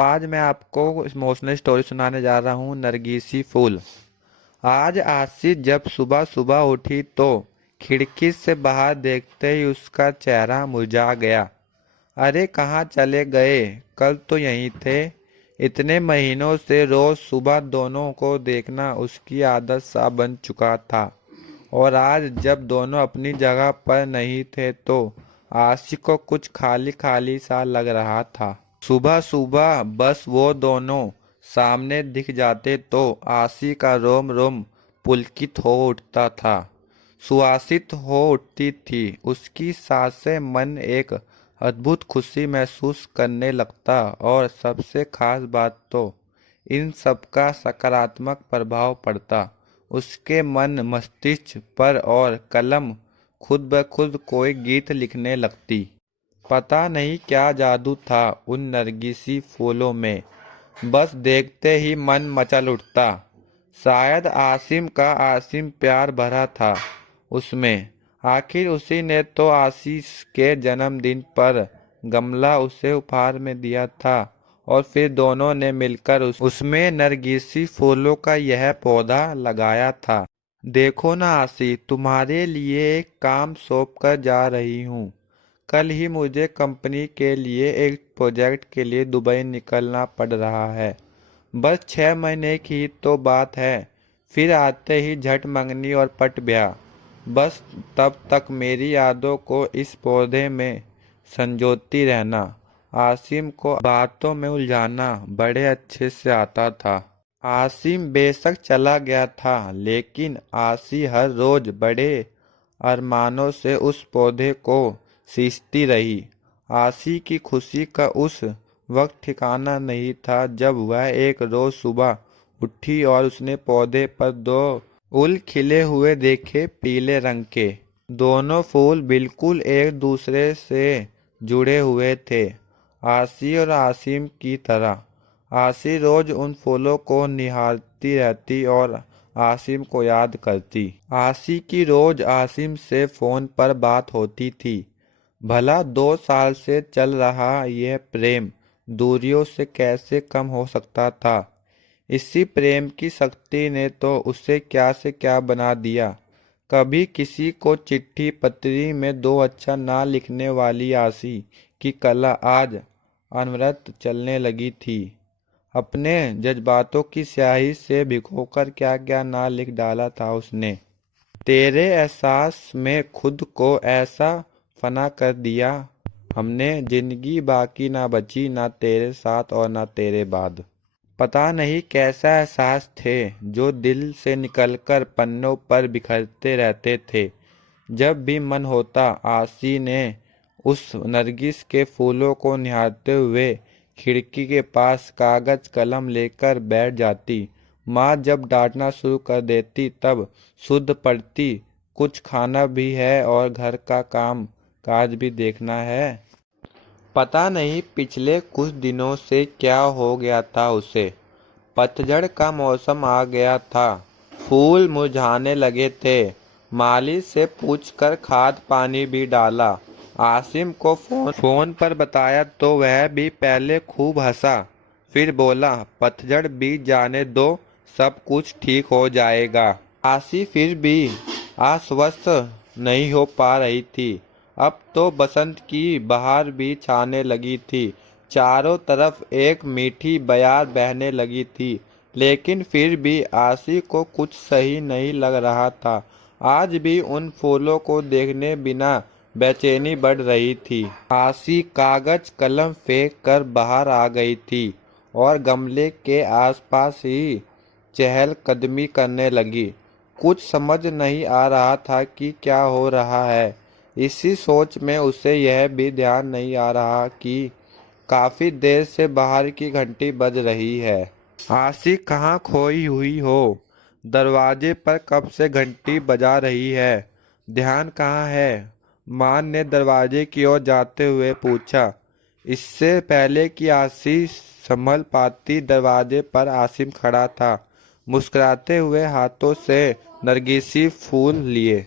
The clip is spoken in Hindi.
आज मैं आपको इमोशनल स्टोरी सुनाने जा रहा हूँ, नरगिसी फूल। आज आशी जब सुबह सुबह उठी तो खिड़की से बाहर देखते ही उसका चेहरा मुरझा गया। अरे कहाँ चले गए? कल तो यहीं थे। इतने महीनों से रोज सुबह दोनों को देखना उसकी आदत सा बन चुका था, और आज जब दोनों अपनी जगह पर नहीं थे तो आशी को कुछ खाली खाली सा लग रहा था। सुबह सुबह बस वो दोनों सामने दिख जाते तो आशी का रोम रोम पुलकित हो उठता था, सुवासित हो उठती थी। उसकी सांसें, मन एक अद्भुत खुशी महसूस करने लगता, और सबसे खास बात तो इन सब का सकारात्मक प्रभाव पड़ता उसके मन मस्तिष्क पर, और कलम खुद ब खुद कोई गीत लिखने लगती। पता नहीं क्या जादू था उन नरगिसी फूलों में, बस देखते ही मन मचल उठता। शायद आसिम का आसिम प्यार भरा था उसमें। आखिर उसी ने तो आशीष के जन्मदिन पर गमला उसे उपहार में दिया था, और फिर दोनों ने मिलकर उसमें नरगिसी फूलों का यह पौधा लगाया था। देखो ना आशी, तुम्हारे लिए एक काम सौंप कर जा रही हूँ। कल ही मुझे कंपनी के लिए एक प्रोजेक्ट के लिए दुबई निकलना पड़ रहा है। बस 6 महीने की तो बात है, फिर आते ही झट मंगनी और पट ब्याह। बस तब तक मेरी यादों को इस पौधे में संजोती रहना। आसिम को बातों में उलझाना बड़े अच्छे से आता था। आसिम बेशक चला गया था, लेकिन आशी हर रोज बड़े अरमानों से उस पौधे को सींचती रही। आशी की खुशी का उस वक्त ठिकाना नहीं था जब वह एक रोज सुबह उठी और उसने पौधे पर दो फूल खिले हुए देखे, पीले रंग के। दोनों फूल बिल्कुल एक दूसरे से जुड़े हुए थे, आशी और आसिम की तरह। आशी रोज उन फूलों को निहारती रहती और आसिम को याद करती। आशी की रोज आसिम से फोन पर बात होती थी। भला 2 साल से चल रहा यह प्रेम दूरियों से कैसे कम हो सकता था? इसी प्रेम की शक्ति ने तो उसे क्या से क्या बना दिया। कभी किसी को चिट्ठी पत्री में दो अक्षर ना लिखने वाली आशी की कला आज अनवरत चलने लगी थी। अपने जज्बातों की स्याही से भिगोकर क्या क्या ना लिख डाला था उसने। तेरे एहसास में खुद को ऐसा फना कर दिया हमने, जिंदगी बाकी ना बची, ना तेरे साथ और ना तेरे बाद। पता नहीं कैसा एहसास थे जो दिल से निकलकर पन्नों पर बिखरते रहते थे। जब भी मन होता आशी ने उस नरगिस के फूलों को निहारते हुए खिड़की के पास कागज कलम लेकर बैठ जाती। माँ जब डांटना शुरू कर देती तब शुद्ध पड़ती, कुछ खाना भी है और घर का काम काज भी देखना है। पता नहीं पिछले कुछ दिनों से क्या हो गया था उसे। पतझड़ का मौसम आ गया था, फूल मुरझाने लगे थे। माली से पूछकर खाद पानी भी डाला। आसिम को फोन पर बताया तो वह भी पहले खूब हंसा, फिर बोला पतझड़ बीत जाने दो, सब कुछ ठीक हो जाएगा। आशी फिर भी आश्वस्त नहीं हो पा रही थी। अब तो बसंत की बहार भी छाने लगी थी, चारों तरफ एक मीठी बयार बहने लगी थी, लेकिन फिर भी आशी को कुछ सही नहीं लग रहा था। आज भी उन फूलों को देखने बिना बेचैनी बढ़ रही थी। आशी कागज कलम फेंक कर बाहर आ गई थी और गमले के आसपास ही चहल कदमी करने लगी। कुछ समझ नहीं आ रहा था कि क्या हो रहा है। इसी सोच में उसे यह भी ध्यान नहीं आ रहा कि काफी देर से बाहर की घंटी बज रही है। आशी कहाँ खोई हुई हो? दरवाजे पर कब से घंटी बजा रही है, ध्यान कहाँ है? मान ने दरवाजे की ओर जाते हुए पूछा। इससे पहले कि आशी संभल पाती, दरवाजे पर आसिम खड़ा था, मुस्कुराते हुए हाथों से नरगिसी फूल लिए।